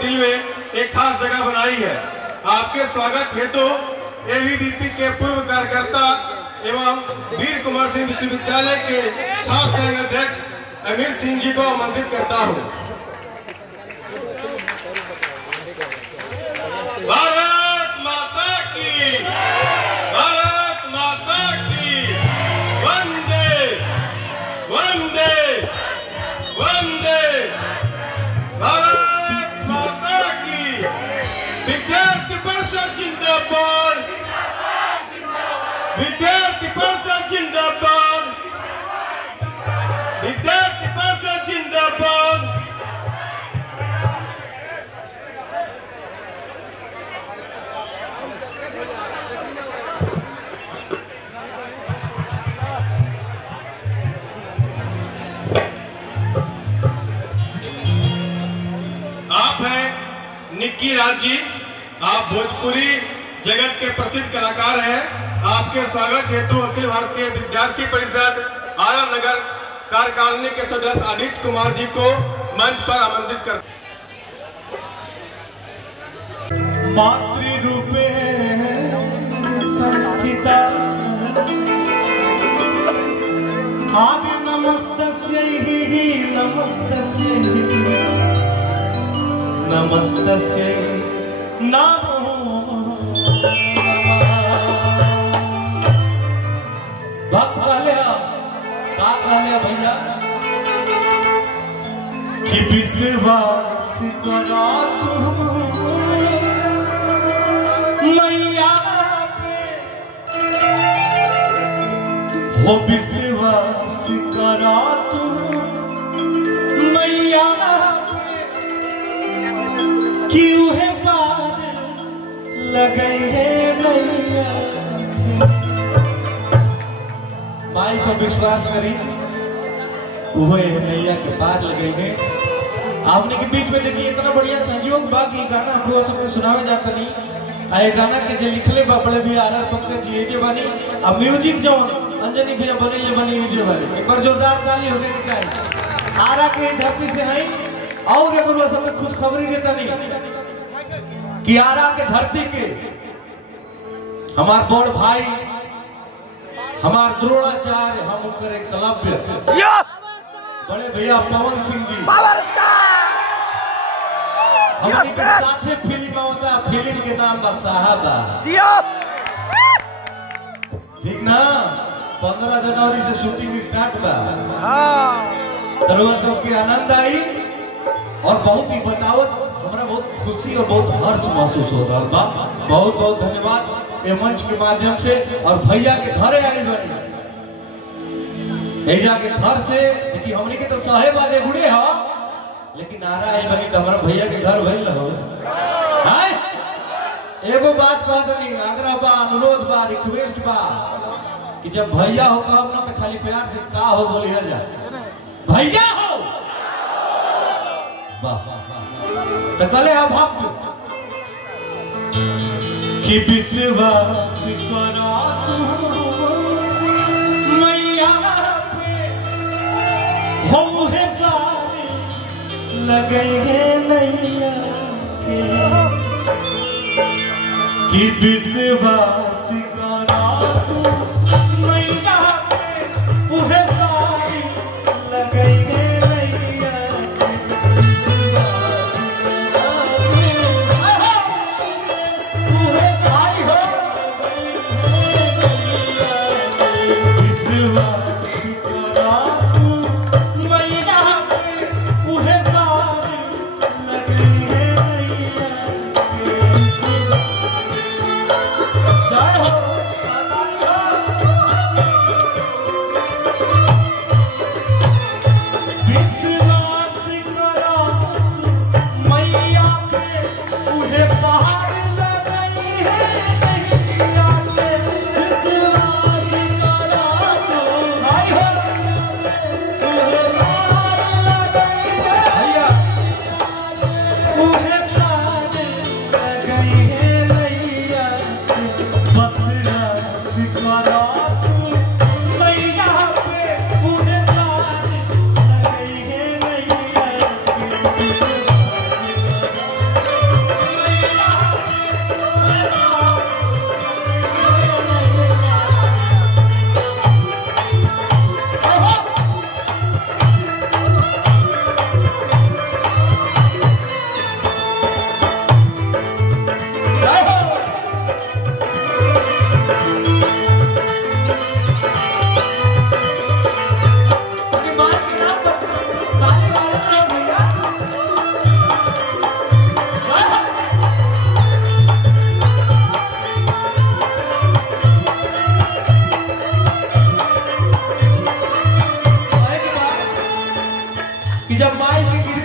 दिल में एक खास जगह बनाई है। आपके स्वागत हेतु एबीवीपी के पूर्व कार्यकर्ता एवं वीर कुंवर सिंह विश्वविद्यालय के छात्र संघ अध्यक्ष अमीर सिंह जी को आमंत्रित करता हूँ। भारत माता की, भारत माता की, वंदे वंदे वंदे, भारत माता की। विद्यार्थी परिषद जिंदाबाद, विद्यार्थी परिषद जिंदाबाद, विद्यार्थी परिषद जिंदाबाद। आप हैं निक्की राज जी, आप भोजपुरी जगत के प्रसिद्ध कलाकार हैं। आपके स्वागत हेतु अखिल भारतीय विद्यार्थी परिषद आरा नगर कार्यकारिणी के सदस्य आदित्य कुमार जी को मंच पर आमंत्रित कर। मातृरूपे संस्थिता आदि नमस्तस्यै नमस्तस्यै नमो भक्त कहले भैया कि विश्वास करो तुम मैया पे, हो विश्वास करो तुम मैया पे, क्यों है पार लगे है मैया। माई को विश्वास करी वह नैया के पार लगे हैं। आपने के बीच में देखिए इतना बढ़िया संयोग बा कि गाना हम लोग सबको सुनावे जाता नहीं। आए गाना के जो लिखले बा बड़े भी आर पंकज जी जे बानी, अब म्यूजिक जो अंजनी भैया बने बनी जे बानी, एक बार जोरदार ताली होने की चाहिए। आरा के धरती से है और एक बार सब खुशखबरी देता नहीं कि आरा के धरती के हमार बड़ भाई हमार द्रोणाचार्य हम करे कलव्य बड़े भैया पवन सिंह जी हमारे साथे फिल्म होता, फिल्म के नाम बा साहबा। ठीक ना, 15 जनवरी से शूटिंग स्टार्ट बा। तरवा सबके आनंद आई और बहुत ही बतावत हमारा बहुत खुशी और बहुत हर्ष महसूस हो रहा बा। बहुत बहुत धन्यवाद ये मंच के माध्यम से। और भैया के घरे आए बनी भैया के घर से, देखिए हमने के तो साहेब आदे गुड़े हो, लेकिन आरा आए बनी तो हमारा भैया के घर भइल हो। एगो बात कह दनी, आग्रह बा, अनुरोध बा, रिक्वेस्ट बा कि जब भैया हो कहब ना तो खाली प्यार से का हो बोलिया जाए, भैया हो। वाह तो कले अब हम कि विश्वास करो मैया पे, हो है प्यार लगे है नैया के, कि विश्वास करो मैया पे, हो है प्यार लगे है नैया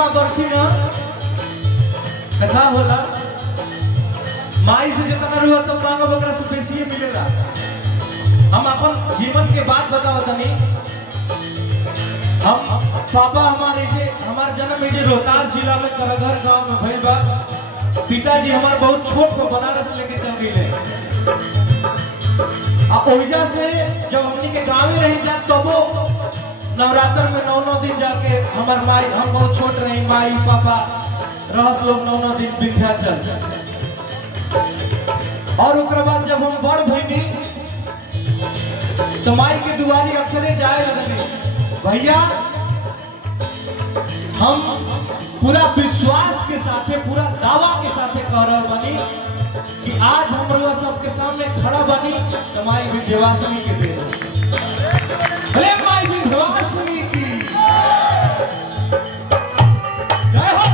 कृपा बरसी ना कथा होला माई से जितना रुआ सब मांगो बकरा से बेसी ही मिलेगा। हम अपन जीवन के बात बताओ तनी। हम पापा हमारे जन्म में रोहतास जिला में करघर गांव में भइल बा। पिताजी हमारे बहुत छोट को बनारस लेके चल गए। ओहिजा से जब हमनी के गाँव में रही जा तब वो नवरात्र में 9 दिन जाके हमार माई, हम बहुत छोट रही, माई पापा रहस लोग 9 दिन विंध्याचल। और उसके बाद जब हम बड़ भइनी तो माई के दुआरी अक्सरे जाए लगने। भैया हम पूरा विश्वास के साथ, पूरा दावा के साथ कह रहे बनी कि आज हम लोग सबके सामने खड़ा बनी तो माई विंध्यवासिनी के दे भले माई विंध्यवासिनी की जय हो।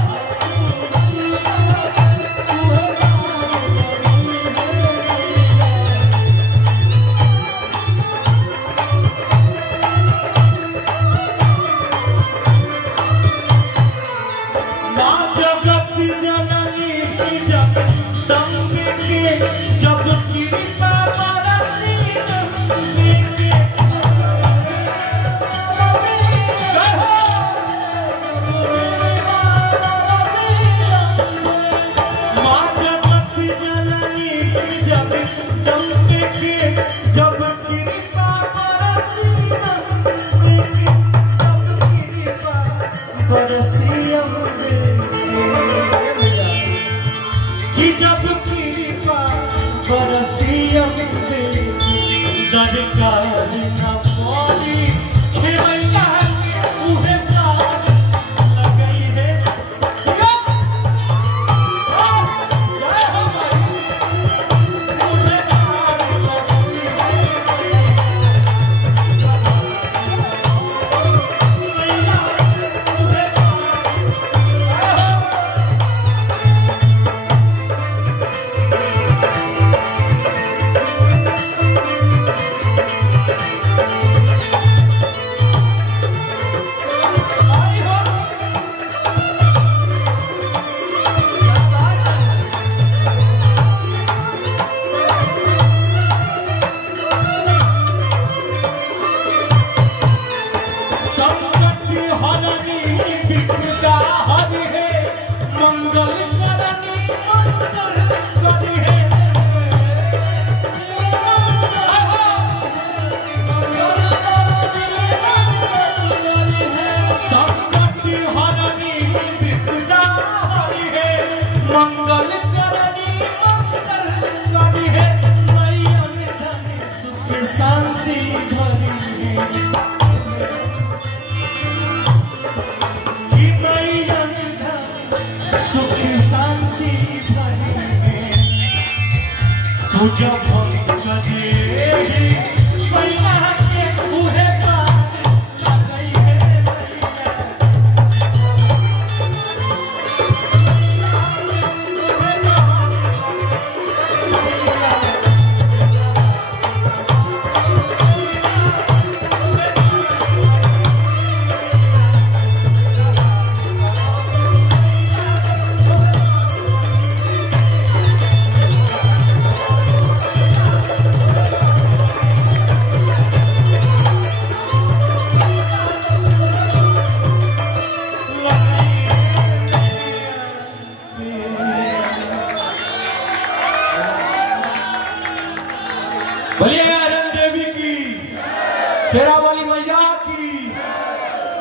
शेरा वाली मैया की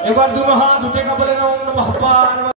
एक बार दोनों हाथ उठेगा बोलेगा ओम नमः पार्वती।